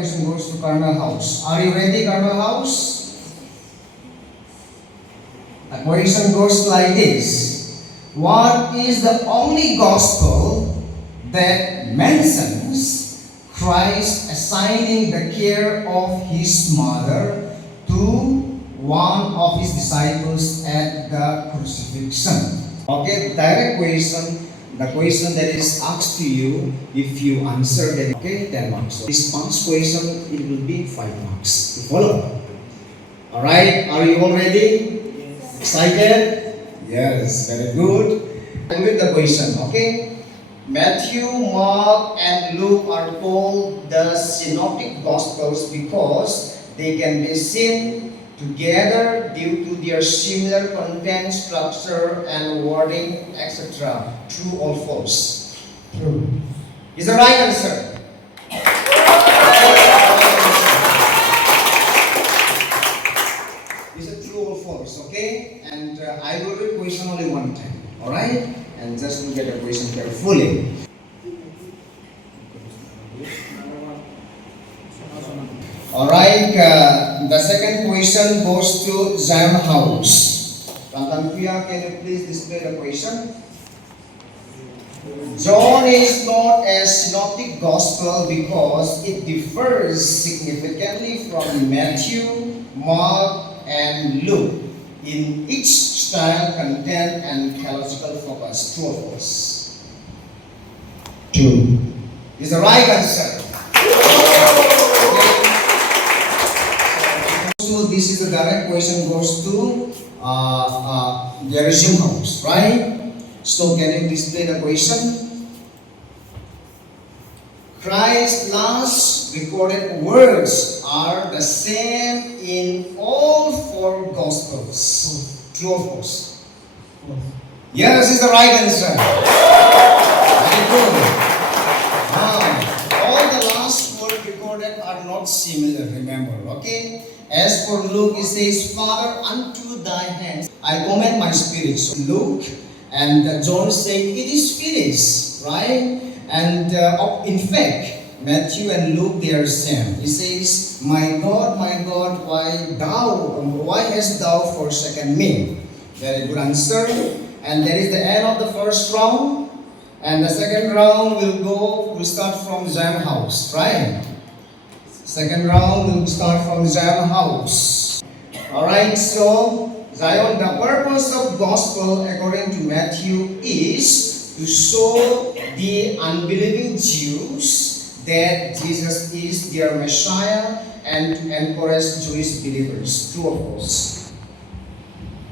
Question goes to Carmel House. Are you ready, Carmel House? The question goes like this. What is the only gospel that mentions Christ assigning the care of his mother to one of his disciples at the crucifixion? Okay, direct question. The question that is asked to you, if you answer that, okay, 10 marks. So this past question, it will be 5 marks. You follow? Alright, are you all ready? Yes. Excited? Yes, very good. And with the question, okay? Matthew, Mark, and Luke are called the synoptic gospels because they can be seen together due to their similar content, structure, and wording, etc. True or false? True. Is the right answer. Is it true or false? Okay? And I will read question only one time. Alright? And just look at the question carefully. Alright, the second question goes to Zion House. Rantanpia, can you please display the question? John is not a synoptic gospel because it differs significantly from Matthew, Mark, and Luke in each style, content, and theological focus. True or false? True. Is the right answer. So this is the direct question goes to Gerizim House, right? So can you display the question? Christ's last recorded words are the same in all 4 Gospels. True or false? Yes, is the right answer. Very good. All the last words recorded are not similar, remember, okay? As for Luke, it says, Father, unto thy hands I commend my spirit. So Luke and John say, it is finished, right? And in fact, Matthew and Luke, they are same. He says, my God, why hast thou forsaken me? Very good answer. And that is the end of the first round. And the second round will start from Zion House, right? Second round will start from Zion House. Alright, so Zion, the purpose of gospel according to Matthew is to show the unbelieving Jews that Jesus is their Messiah and to encourage Jewish believers. True or false?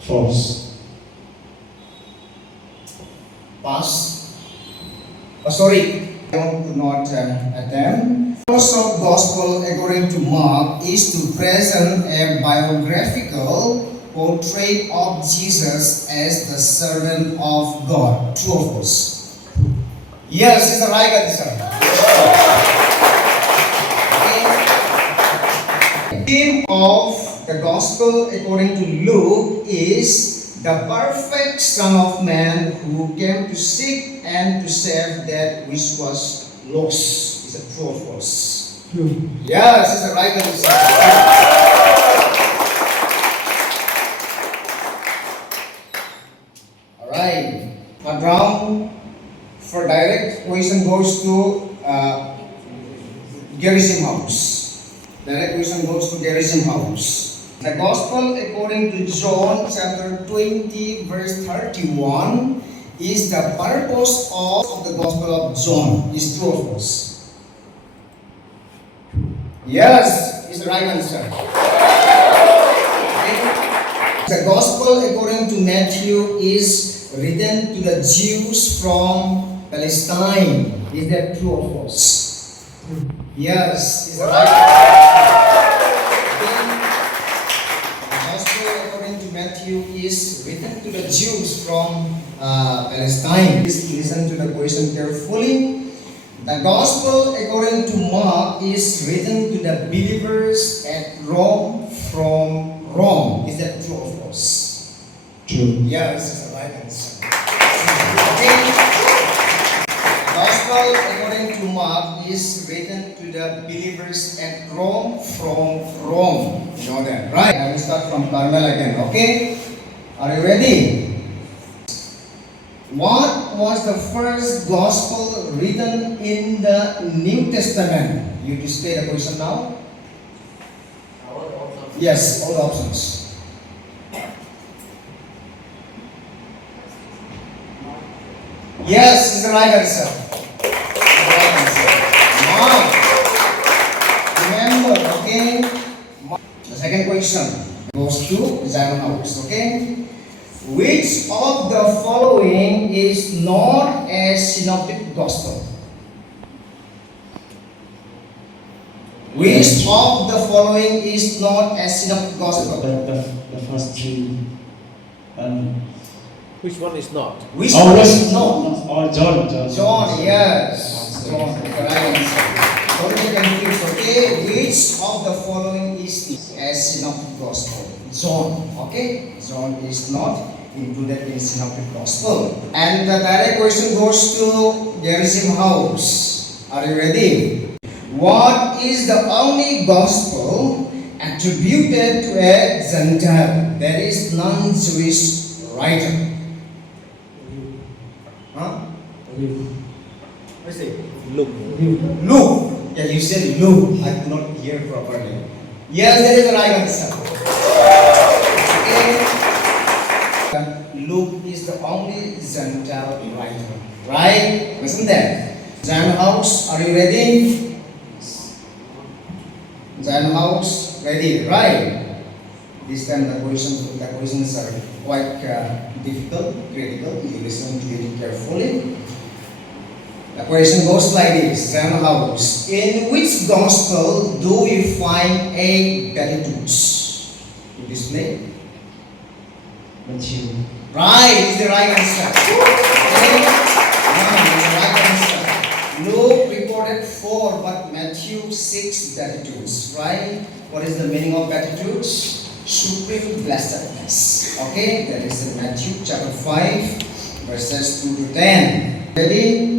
False. Pass. Sorry, I could not attempt. The purpose of gospel according to Mark is to present a biographical portrait of Jesus as the servant of God. True or false? Yes, it's the right answer. The theme of the gospel according to Luke is the perfect Son of Man who came to seek and to save that which was lost. Is it true or false? True. Yes, it's the right answer. Alright. Third round for direct question goes to Gerizim House. Direct question goes to Gerizim House. The Gospel according to John chapter 20 verse 31 is the purpose of the Gospel of John. Is true or false? Yes, is the right answer. The Gospel according to Matthew is written to the Jews from Palestine. Is that true or false? Yes, is the right answer. The Gospel according to Matthew is written to the Jews from Palestine. Please listen to the question carefully. The Gospel according to Mark is written to the believers at Rome from Rome. Is that true or false? True. Yes, it's the right answer. Okay. The Gospel according to Mark is written to the believers at Rome from Rome. You know that, right? I will start from Carmel again, okay? Are you ready? What was the first gospel written in the New Testament? You display the question now? Yes, all options. Yes, is the right answer. The right answer. Mark. Remember, okay? The second question goes to Zion House, okay? Which of the following is not a synoptic gospel? Which of the following is not a synoptic gospel? The first three. Which one is not? Which one is not? Oh, John. John, yes. John, the right answer. Don't get confused, okay? Which of the following is a synoptic gospel? John, okay? John is not included in synoptic gospel. And the direct question goes to Gerizim House. Are you ready? What is the only gospel attributed to a Gentile? There is non-Jewish writer. Huh? What's it? Look. Luke. Yeah, you said Luke. I could not hear properly. Yes, that is the right answer. Okay. Luke is the only Gentile writer. Right? Listen there. Zion House, are you ready? Zion House, ready? Right. This time the questions are quite difficult, critical. You listen to it carefully. The question goes like this, Zion House. In which gospel do we find a Beatitudes? To display? Matthew. Right, is the right answer. Okay? Is the right answer. Luke reported 4, but Matthew 6 Beatitudes. Right? What is the meaning of Beatitudes? Supreme blessedness. Okay, that is in Matthew chapter 5, verses 2 to 10. Ready?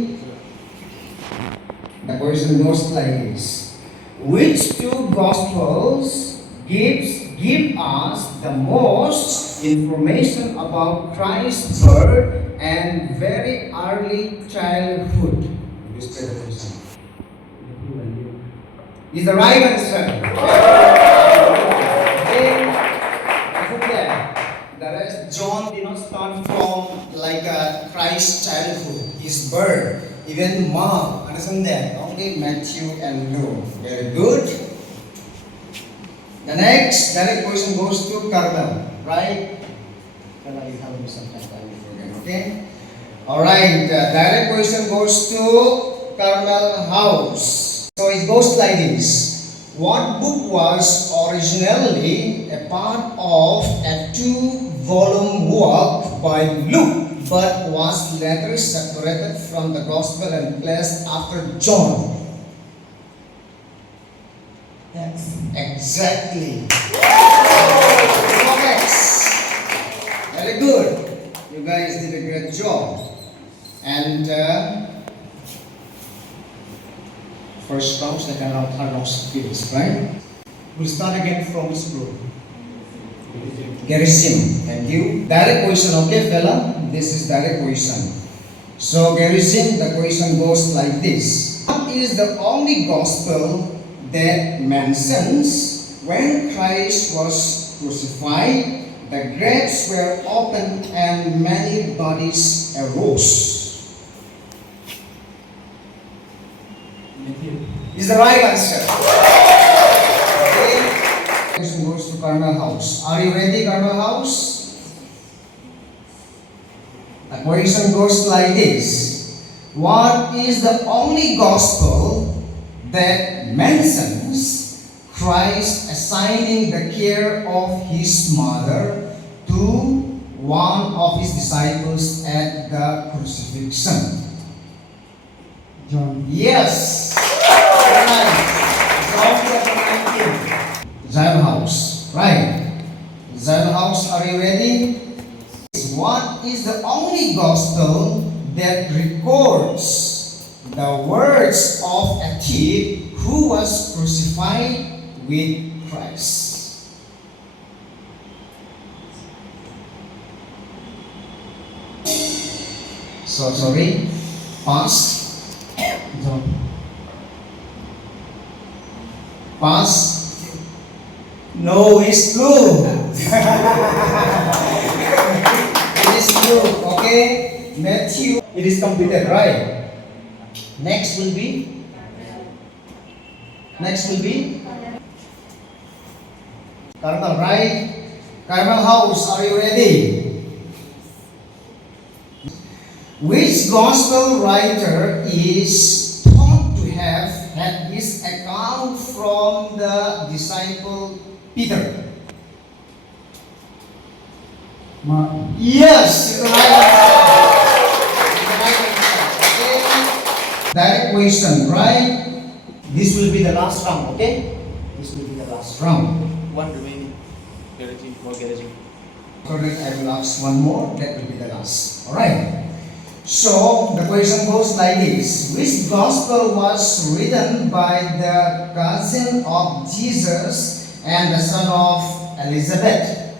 The question goes like this. Which two gospels give us the most information about Christ's birth and very early childhood? Is the right answer. The rest, John did not start from like Christ's childhood, his birth. Even Mark, understand that? Only Matthew and Luke. Very good. The next direct question goes to Carmel, right? Okay. Alright, the direct question goes to Carmel House. So it goes like this. What book was originally a part of a 2-volume work by Luke, but was later separated from the Gospel and placed after John? Yes. Exactly. Very good. You guys did a great job. And first round, second round, third round skills, right? We'll start again from this group. Gerizim, thank you. Direct question, okay, fella? This is direct question. So, Gerizim, the question goes like this. What is the only gospel that mentions when Christ was crucified, the graves were opened and many bodies arose? Is the right answer. Okay. Question goes to Carmel House. Are you ready, Carmel House? The question goes like this. What is the only gospel that mentions Christ assigning the care of his mother to one of his disciples at the crucifixion? John. Yes. Right. John chapter 19. Zion House. Right. Zion House, are you ready? What is the only gospel that records the words of a thief who who was crucified with Christ. So sorry, past, John. past. No, it's true. It is true, okay? Matthew, it is completed, right? Next will be Carmel, right? Carmel House, are you ready? Which gospel writer is thought to have had his account from the disciple Peter? Mark. Yes, it's the right answer. It's the right answer. Okay. Direct question, right? This will be the last round, okay? This will be the last round. One remaining. Garaging, more garaging. Correct, I will ask one more, that will be the last. Alright. So, the question goes like this. Which gospel was written by the cousin of Jesus and the son of Elizabeth?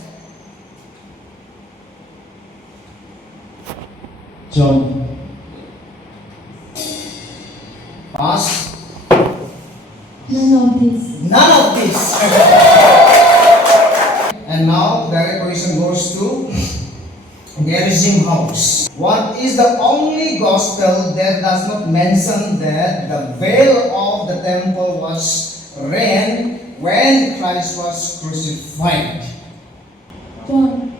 John. Pass. None of this. None of this. And now, direct question goes to Gerizim House. What is the only gospel that does not mention that the veil of the temple was rent when Christ was crucified? John.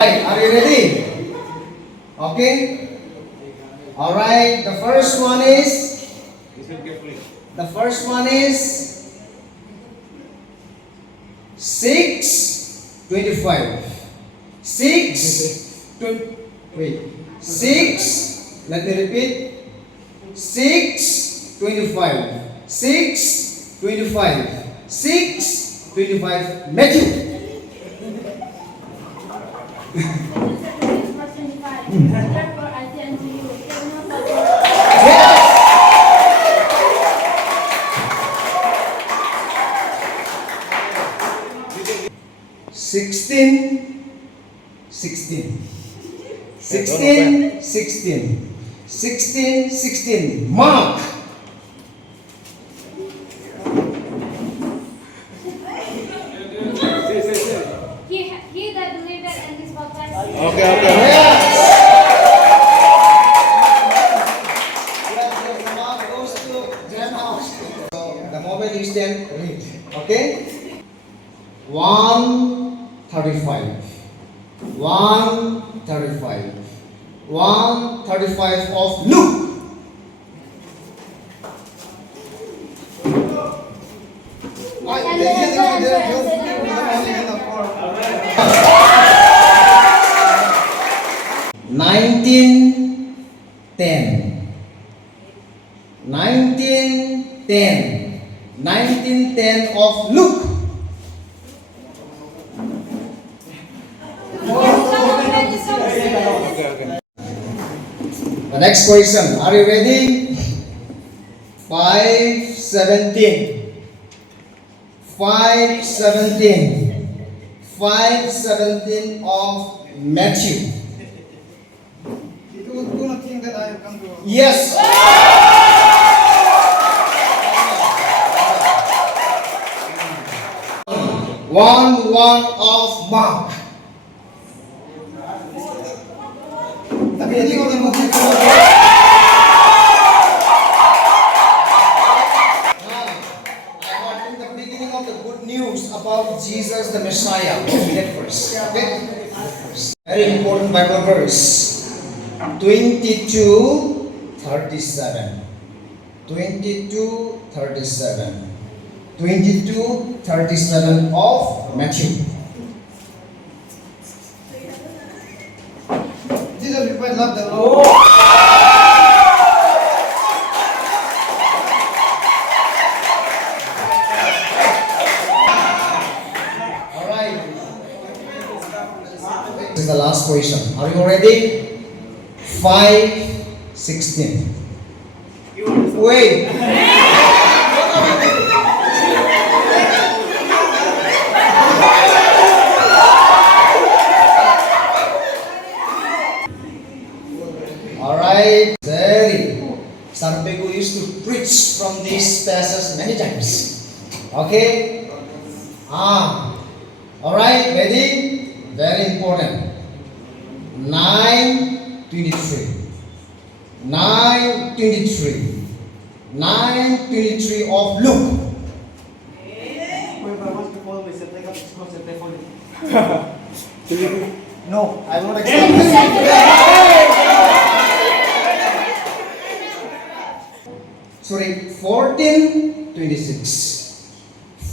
Right, are you ready? Okay? Alright, the first one is Listen carefully. 6:25. 6, let me repeat. 6:25. 6:25. 6:25. Matthew. Verse 25. Therefore I say unto you, take no thought for Yes. Sixteen. 16. Mark. he that believeth and is baptized. Okay. Yes. The mark goes to Jen House. So the moment you stand, read. Okay? 1:35. 1:35. 1:35 of Luke. Nineteen ten. 1910 of Luke. The next question. Are you ready? 5:17. 5:17 of Matthew. Do not think that I have come to. Yes. 1:1 of Mark. Tapi hindi ko naman I heard in the beginning of the good news about Jesus the Messiah. That verse. Okay? Very important Bible verse. 22:37. 22:37. 22:37 of Matthew. Jesus replied, love the Lord. Alright. This is the last question. Are you ready? 5:16. Wait. Alright, very. Sarpegu used to preach from this passage many times. Okay? Alright, ready? Very important. 9:23. 9:23. 9:23 of Luke. No, I will not accept this. Sorry, 14:26.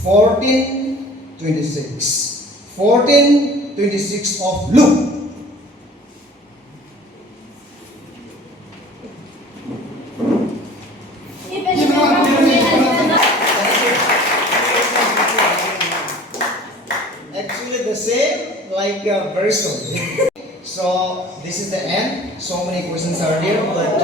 14:26. 14:26 of Luke. If any member of the Actually the same, like very soon. So this is the end. So many questions are there, but